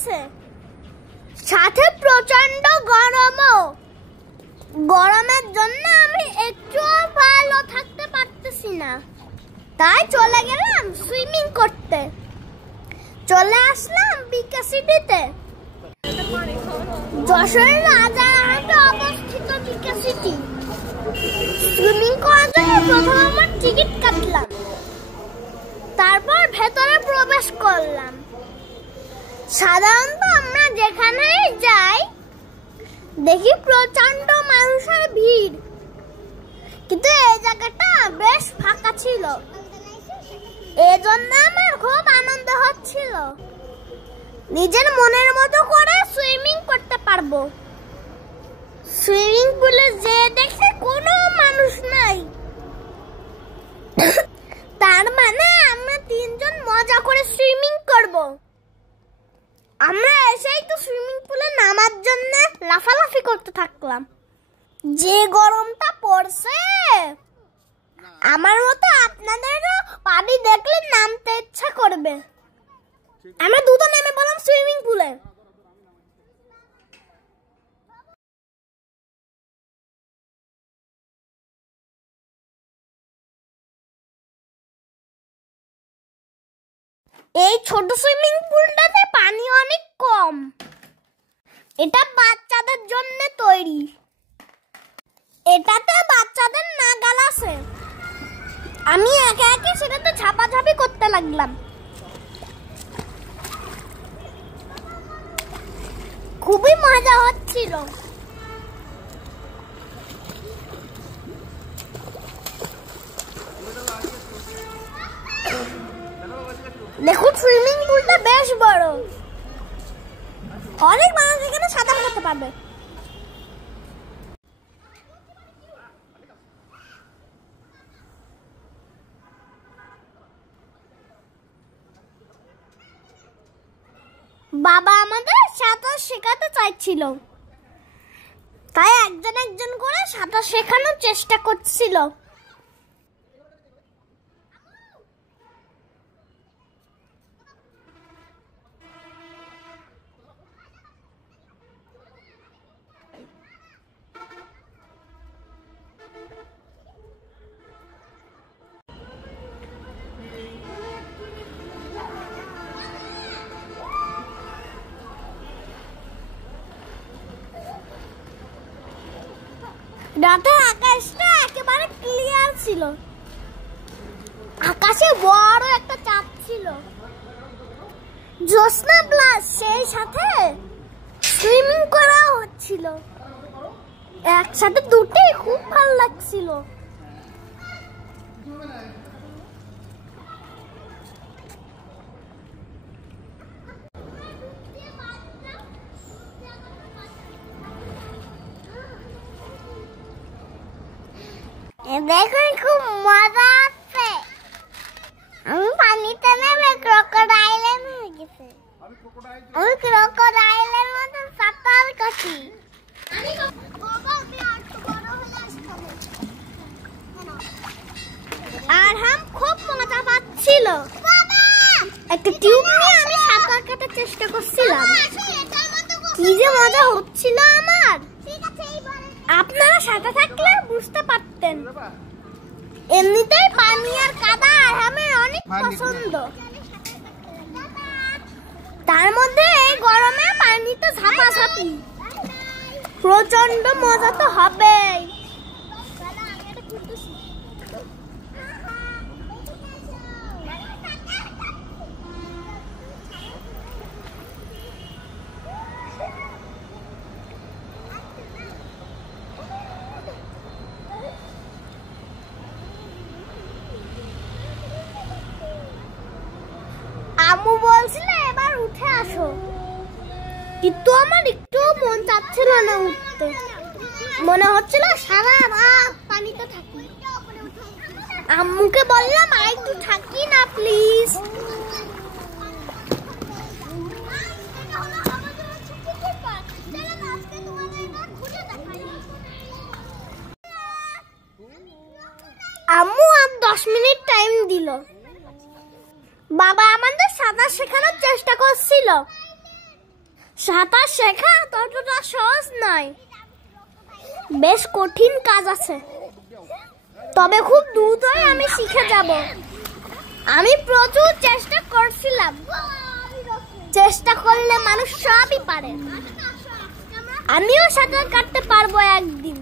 লাগতেছে, সাথে প্রচন্ড গরমও। গরমের জন্য আমি একটুও ভালো থাকতে পারতেছি না, তাই চলে গেলাম সুইমিং করতে। চলে আসলাম বিকে সিটিতে, যশোরের রাজারহাটে অবস্থিত বিকে সিটি। সুইমিং করার জন্য প্রথম আমার টিকিট কাটলাম, তারপর ভেতরে প্রবেশ করলাম। সাধারণত আমরা যেখানেই যাই দেখি প্রচন্ড মানুষের ভিড়, কিন্তু এই জায়গাটা বেশ ফাঁকা ছিল, এজন্য আমার খুব আনন্দ হচ্ছিল। নিজের মনের মতো করে সুইমিং করতে পারবো। সুইমিং পুলে যে দেখে কোনো মানুষ নাই, তার মানে আমরা তিনজন মজা করে সুইমিং করব। আমরা এসেই তো সুইমিং পুলে নামার জন্য লাফালাফি করতে থাকলাম। যে গরমটা পড়ছে, আমার মতো আপনাদেরও পানি দেখলে নামতে ইচ্ছা করবে। আমরা দুটো নেমে বললাম সুইমিং পুলে। এই ছোট সুইমিং পুলটাতে পানি অনেক কম, এটা বাচ্চাদের জন্য তৈরি। এটাতে বাচ্চাদের নাগাল আছে। আমি একে একে সেটাতে ঝাপাঝাপি করতে লাগলাম। খুবই মজা হচ্ছিল। দেখুন সুইমিং পুলটা বেশ বড়, অনেক মানুষ এখানে সাঁতার কাটতে পারবে। বাবা আমাদের সাঁতার শেখাতে চাইছিল, তাই একজন একজন করে সাঁতার শেখানোর চেষ্টা করছিল। রাতের আকাশটা একেবারে ক্লিয়ার ছিল, আকাশে বড় একটা চাঁদ ছিল। জ্যোৎস্না প্লাস সেই সাথে সুইমিং করা হচ্ছিল, একসাথে দুটোই খুব ভালো লাগছিল। দেখুন খুব মজা আছে। আমি পানিতে নেমে ক্রোকোডাইলে হয়ে গেছে। আমি ক্রোকোডাইলের মতো সাঁতার কাটি। আর খুব মজা পাচ্ছিল। একটা টিউব নিয়ে আমি সাঁতার কাটার চেষ্টা করছিলাম, কি যে মজা হচ্ছিল আমার। আপনারা সাথে থাকলে বুঝতে পারতেন। এমনিতেই পানি আর কাদা আমার অনেক পছন্দ, তার মধ্যে এই গরমে পানিতে ঝাপাঝাপি, প্রচন্ড মজা তো হবেই। আম্মু বলছিল এবার উঠে আসো, কিন্তু আমার একটু মন চাচ্ছিল না উঠতে। মনে হচ্ছিল সারা রাত পানিতে থাকি। আম্মুকে বললাম আর একটু থাকি না প্লিজ। আম্মু আর 10 মিনিট টাইম দিল। বাবা আমাদের সাঁতার শেখানোর চেষ্টা করছিল, সাঁতার শেখা ততটা সহজ নয়, বেশ কঠিন কাজ আছে, তবে খুব দ্রুতই আমি শিখে যাব। আমি প্রচুর চেষ্টা করছিলাম, চেষ্টা করলে মানুষ সবই পারে। আমিও সাঁতার কাটতে পারবো একদিন।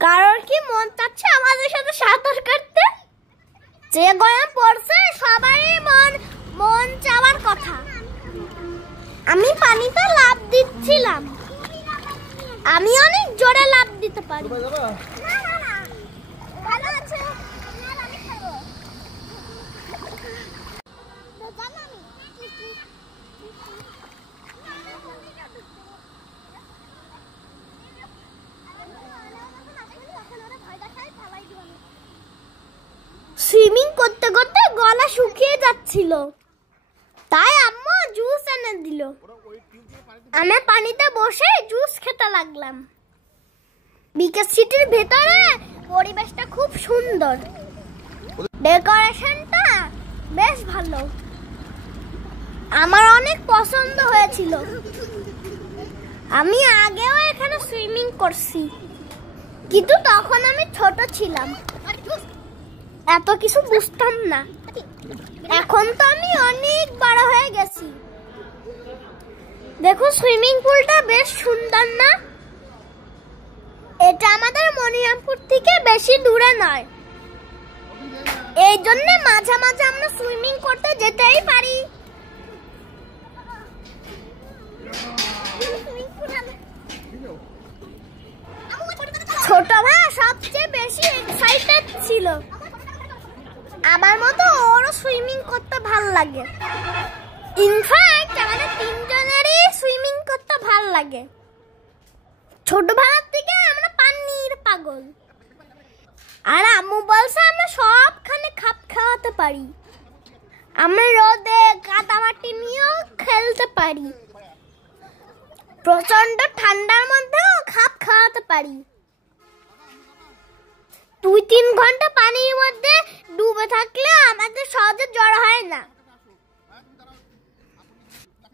কারোর কি মন চাচ্ছে আমাদের সাথে সাঁতার কাটতে? যে গরম পড়ছে সবারই মন চাওয়ার কথা। আমি পানিতে লাফ দিচ্ছিলাম, আমি অনেক জোরে লাফ দিতে পারি। সুইমিং করতে করতে গলা শুকিয়ে যাচ্ছিল, তাই আম্মু জুস এনে দিল। আমি পানিতে বসে জুস খেতে লাগলাম। বিকেল সিটির ভেতরে পরিবেশটা খুব সুন্দর, ডেকোরেশনটা বেশ ভালো, আমার অনেক পছন্দ হয়েছিল। আমি আগেও এখানে সুইমিং করছি, কিন্তু তখন আমি ছোট ছিলাম, এত কিছু বুঝতাম না। এখন তো আমি অনেক বড় হয়ে গেছি। দেখো সুইমিং পুলটা বেশ সুন্দর না? এটা আমাদের মনিরামপুর থেকে বেশি দূরে নয়, এই জন্য মাঝে মাঝে আমরা সুইমিং করতে যেতেই পারি। ছোট ভাই সবচেয়ে বেশি এক্সাইটেড ছিল, আমার মতো ওরও সুইমিং করতে ভালো লাগে। ইনফ্যাক্ট আমাদের তিনজনেরই সুইমিং করতে ভালো লাগে। ছোট ভাইয়ের থেকে আমরা পানির পাগল, আর আম্মু বলছে আমরা সবখানে খাপ খাওয়াতে পারি। আমরা রোদে কাদামাটি নিয়েও খেলতে পারি, প্রচন্ড ঠান্ডার মধ্যেও খাপ খাওয়াতে পারি। 2-3 ঘন্টা পানির মধ্যে ডুবে থাকলে আমাদের সহজে জ্বর হয় না।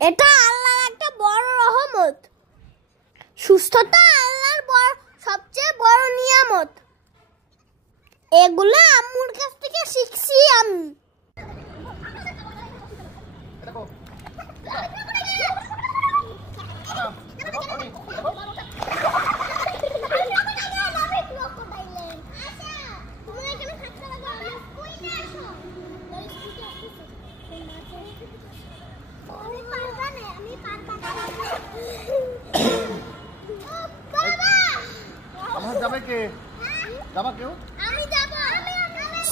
এটা আল্লাহর একটা বড় রহমত। সুস্থতা আল্লাহর সবচেয়ে বড় নিয়ামত। এগুলো আম্মুর কাছ থেকে শিখছি আমি।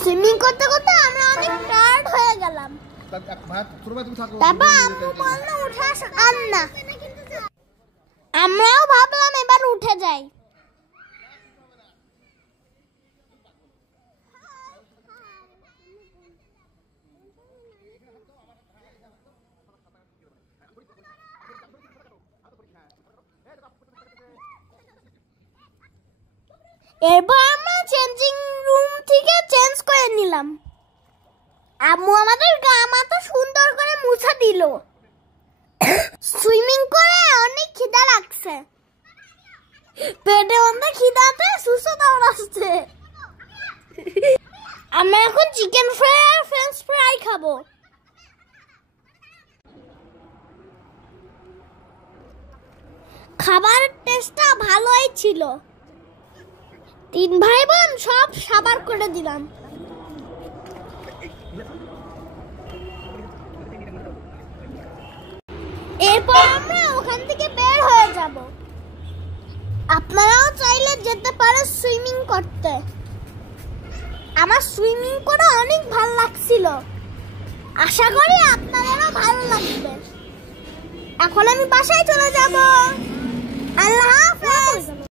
সুইমিং করতে করতে আমরা অনেক টায়ার্ড হয়ে গেলাম। তারপর আম্মু বলল উঠে আসো, আর না আমরাও ভাবলাম এবার উঠে যাই। এরপর আমরা চেঞ্জিং রুম থেকে চেঞ্জ করে নিলাম। আম্মু আমাদের গা মাথা সুন্দর করে মুছে দিল। সুইমিং করে অনেক খিদা লাগছে, পেটে অনেক খিদাতে সুস্থ দৌড়াচ্ছে। আমরা এখন চিকেন ফ্রাই আর ফ্রেঞ্চ ফ্রাই খাবো। খাবারের টেস্টটা ভালোই ছিল। 3 ভাই বোন সব সাবার করে দিলাম। এরপর আমরা ওখান থেকে বের হয়ে যাব। আপনারাও চাইলে যেতে পারেন সুইমিং করতে। আমার সুইমিং করে অনেক ভালো লাগছিল। আশা করি আপনাদেরও ভালো লাগবে। এখন আমি বাসায় চলে যাব। আল্লাহ হাফেজ।